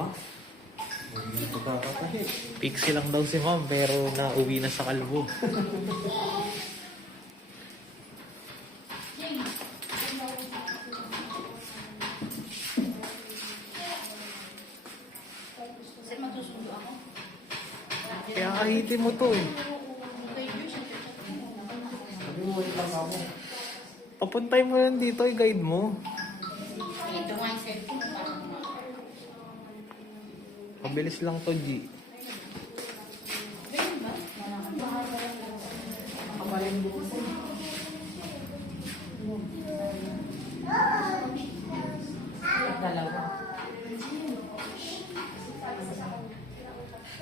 Ha? Hindi ko kakakahit. Pixie lang daw si ma'am, pero nauwi na sa kalbo. Kaya kahitin mo to eh. Sabi mo, wait lang ako. Papuntay mo yan dito, i-guide mo. Ito nga yung cellphone. Mabilis lang to, G. Dalawa.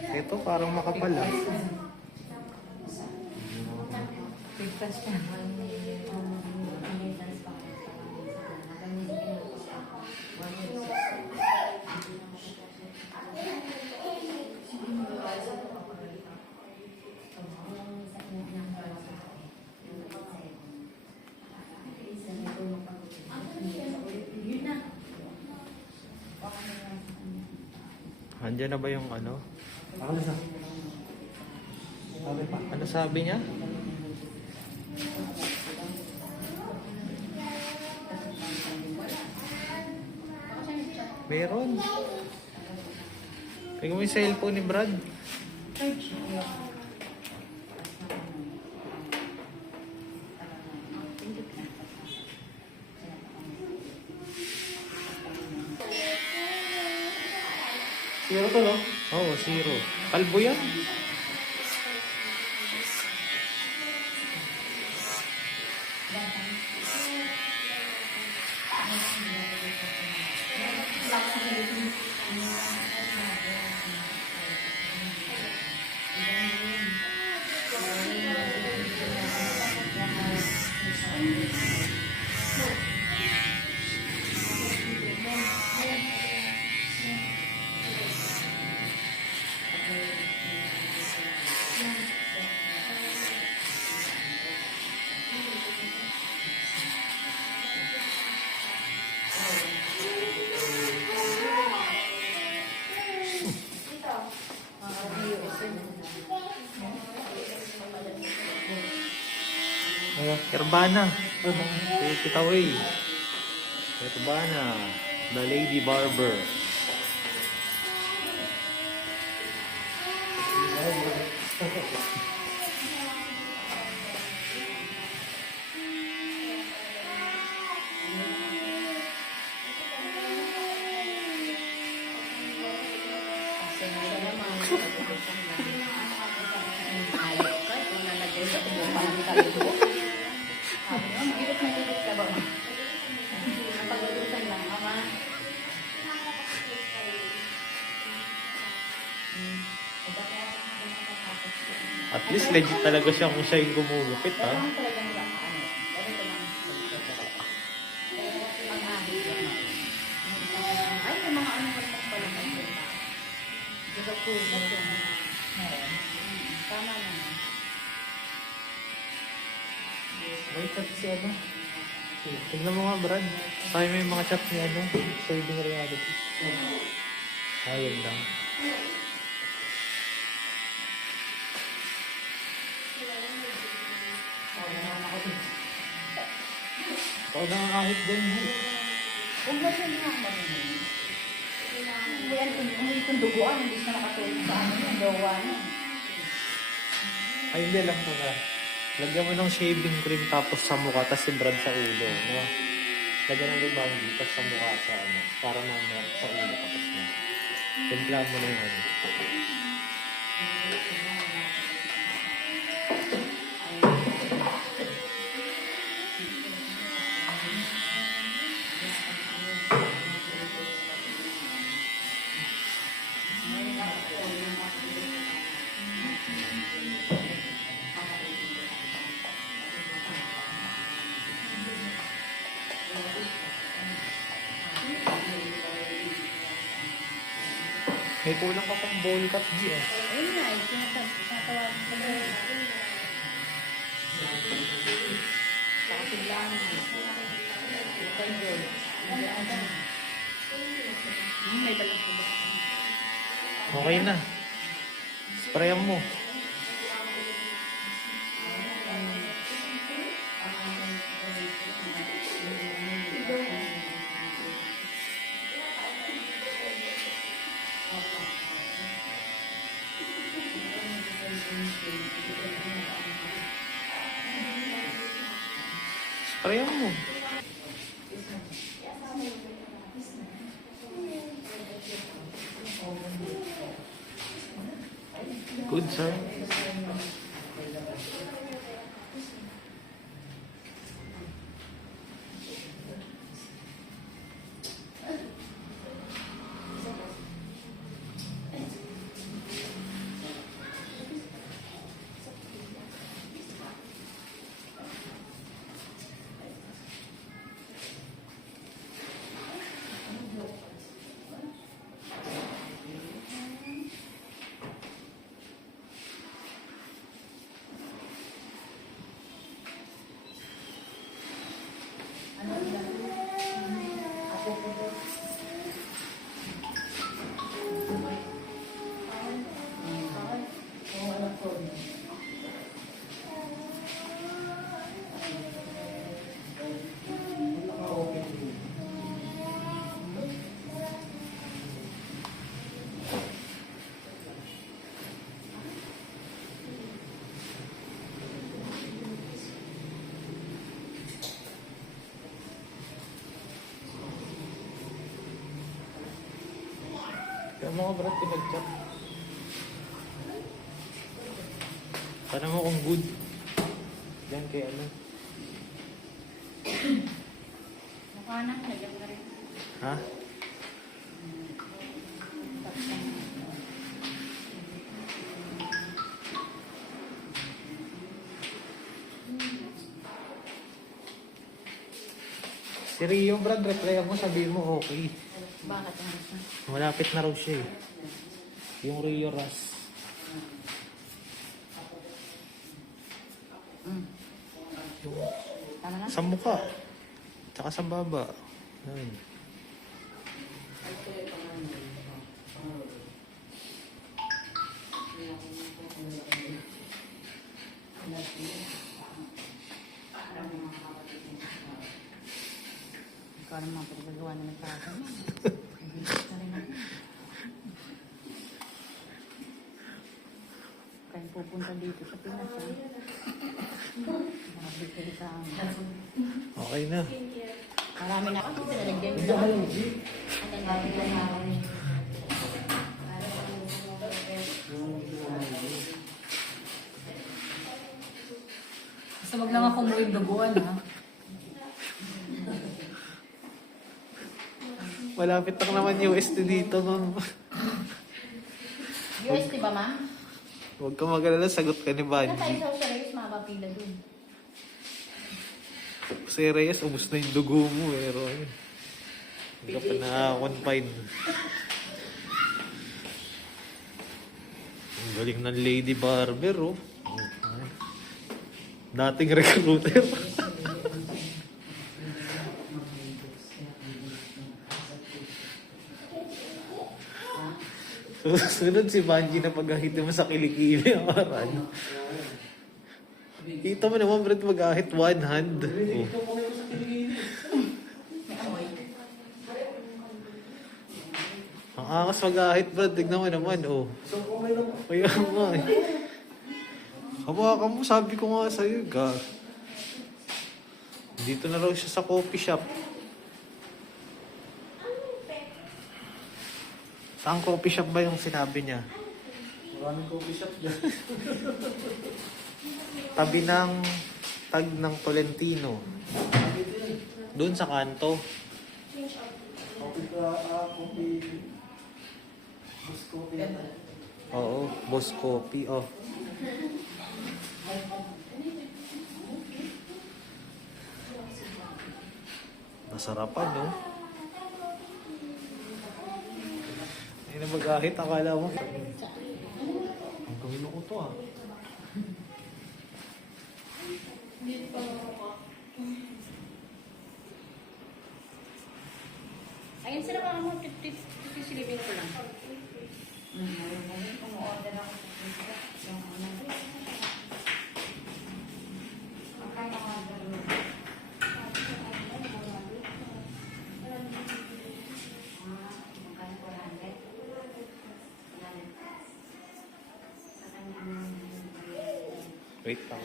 Ito parang makapal ah. Bigtas ka. Andiyan na ba yung ano? Ako na siya. Sabi pa. Ano sabi niya? Meron. Tingnan mo yung cellphone ni Brad. Zero to, no? Oo, 0. Kalbo yan. Kerbana. Take it away. Kerbana. The Lady Barber. At least legit talaga siya kung siya yung gumugupit, ha? Ay, may mga ano ka naman pala kayo. Tama naman. May chat si ano? Tignan mo nga, Brad. Tayo may mga chat ni ano? Serving reality. Ayun lang. Ikaw na nga kahit din. Huwag na siya lang manunin. Hindi yan, umuwi itong duguan, hindi siya nakatulong sa ano yung gawa niya. Ay, hindi lang mo na. Lagyan mo ng shaving cream tapos sa mukha, tapos si Brad sa ulo. No? Lagyan ng rebound tapos sa mukha sa ano. Para mamaya sa ulo tapos na. Timpla mo na yung ano. May kulang ka pang bowl cut, G, eh. Ayun nga, tinatawag ko na yun. Saka siglang. Ito yun. May balang ko ba? Okay na. Sprayan mo. Sprayan mo. Good, sir. Kaya mga bro, pinag-check. Tanong mo kung good. Yan kay ano. Mukha na, nagyan na rin. Ha? Si Rio, Brad, reply mo, sabihin mo okay. Bakit ang gusto? Malapit na raw siya eh. Yung Rio Ras. Tama na? Sa mukha. Tsaka sa baba. Ayun. Ikaw naman pagagawa na ng tao. Kaya pupunta dito sa Pinas. Makabigay sa Okay na. marami na ako. Nalagyan ko. Ang natin na basta wag lang ako umuwi duguan, ha? Malapit lang naman UST dito, ma'am. UST ba, ma'am? Huwag ka mag-alala, sagot ka ni Ano tayo Banji. sa Reyes, mabapila dun. Si Reyes, ubus na yung dugo mo, pero ayun. Hindi ka pa na-confine. Ang galing ng Lady Barber, oh. Dating recruiter. Susunod si Banji na pag-ahit mo sa kilikili ang aran. Kita mo naman, Brad, mag-ahit one hand. Oh. Ang angas mag-ahit, Brad. Tignan mo naman, oh. Kaya nga eh. Hawakan mo, sabi ko nga sa'yo, ga. Dito na raw siya sa coffee shop. Saan coffee shop ba yung sinabi niya? Maraming coffee shop dyan. Tabi ng tag ng Tolentino. Doon sa kanto. Coffee ka, coffee. Bus coffee. Oo, Boss Coffee. Oh. Nasarapan, no? Hindi na mag-ahit. Akala mo. Ang gawin ko to, ah. Ayun sila mga mo, titilipin ko lang. Ayun, kung-order ako sa pizza. Yung ano. Makaya ka gano'n. Magkano 400? Wait lang.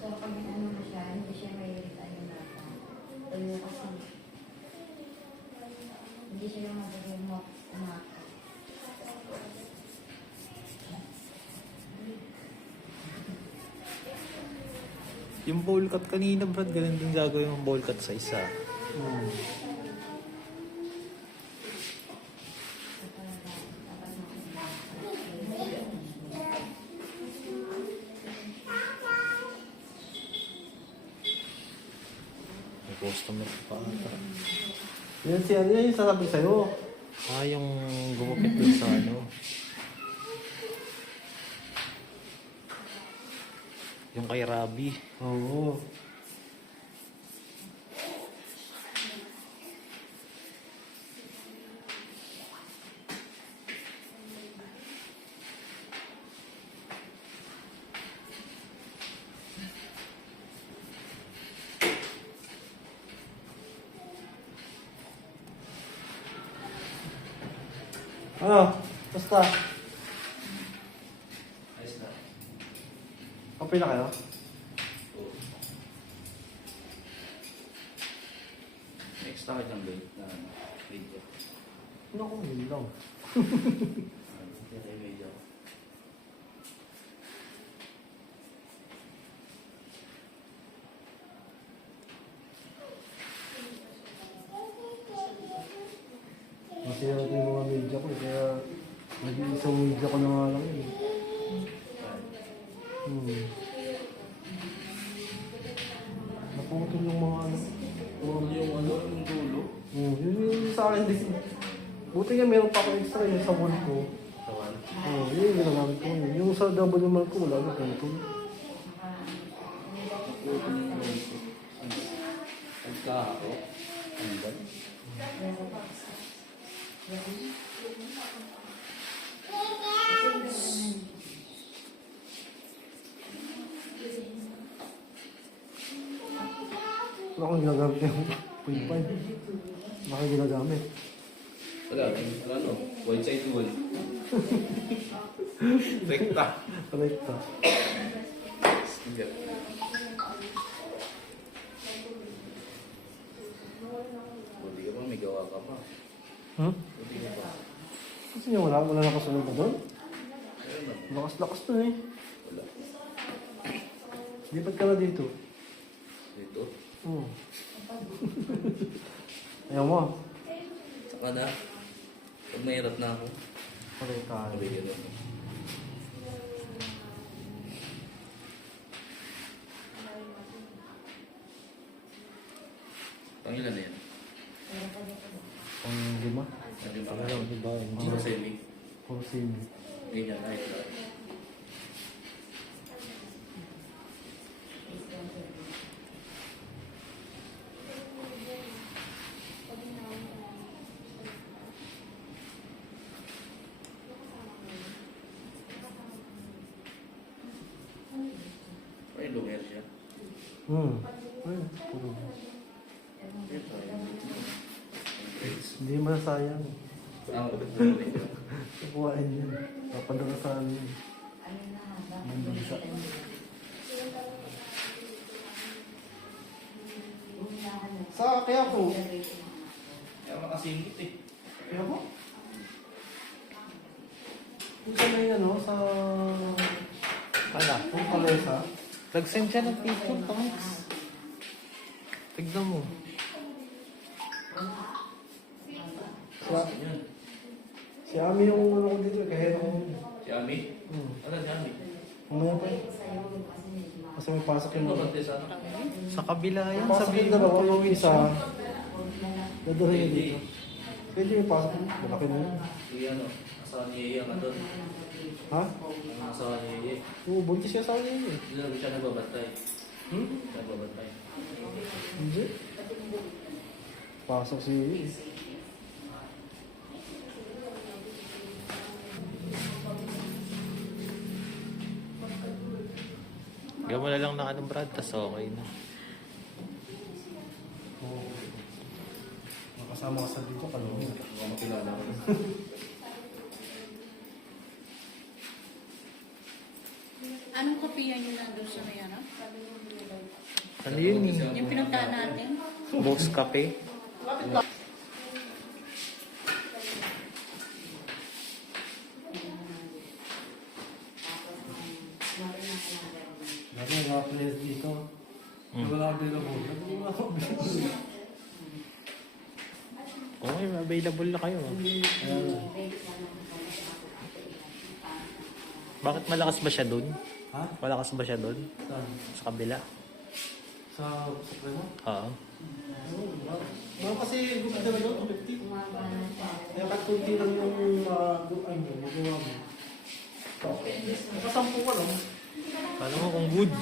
So, pag ano na siya, hindi siya mahilig tayo na tayo kasi hindi siya yung magiging umakot. Yung bowl cut kanina, Brad, ganun din gagawin yung bowl cut sa isa. Hmm. May customer pa ata. Yan si ano yung sasabi sa'yo. Ah, yung gumupit dun sa ano. Yung kay Rabi. Oo. Ano? Basta. Ayos na. Kape na kayo? Oo. May extra ka dyan, babe, na video. Naku, yun lang. Kaya kayo video. Kasi natin yung mga media ko kaya nag-iisang media ko na nga lang yun. Hmm. Naputol yung mga ano. Yung ano, yung dulo. Yun sa akin din. Buti nga meron pa ako extra yung sa wall ko. Tawan. Yun yung ginagamit ko yun. Yung sa double mark ko wala na putol. Open yung dulo. Ang kahako. Ang ba? Wala akong ginagamit yung 0.5. Baka ginagamit. Wala, ano? One side wall. Rekta. Rekta. Hindi. Buti ka pa, may gawa ka pa. Hmm? Buti ka pa. Kasi niya wala nakasunod na doon. Ayun na. Lakas-lakas na eh. Wala. Lipat ka na dito. Dito. Ayaw mo. Saka na. Pag mahirap na ako. Correct tayo. Sabi ka doon. Pangilan na yan? Pang lima. Ano yung Ano pangalan? lang, diba? Hindi. Puro semi. Pang semi. Ganyan, ayos lang. Ay, lumer siya. Ayun, puro. Ito, ayun. Grades. Hindi masayang. Ah, lumer siya. Kukuhain yun. Papadala sa ano yun. Ang bansa. Sa kaya po. Kaya makasingit eh. Kaya po? Kung sa may ano, sa... Ala, Kung palesa. nag-send siya ng picture, Tomax. Tignan mo. Sa... Yan. Si Ami yung ano ko dito, kahit ako. Si Ami? Ano si Ami? Mamaya pa. Kasi may pasok yung Ano ba sa ano? Sa kabila yan, pasok sabihin yung dalawa, mo. yung isa. Dadalhin yun dito. Pwede yung pasok. Malaki na yun. Sige ano, asawa ni Iya ka doon. Ha? Ang asawa ni Iya. Oo, buntis siya sa kanya yun eh. Hindi lang siya nagbabantay. Hmm? Nagbabantay. Hindi. Pasok si Gawin mo na lang ng anong Brad, tas okay na. Oo. Makasama ka sa dito, kalungin. Mga makilala ko. Anong kapiyan nyo nandun sa may ano? Ano yun eh? Yung pinuntahan natin? Boss Cafe? Lagi nga place dito. Wala available. Wala available. Okay, available na kayo. Bakit malakas ba siya dun? Ha? Malakas ba siya dun? Saan? Sa kabila? Sa Supremo? Oo. Mga kasi gusto na doon, objective. Kaya kahit kunti lang yung magawa mo. Nakasampu ka lang. Paano mo kung good?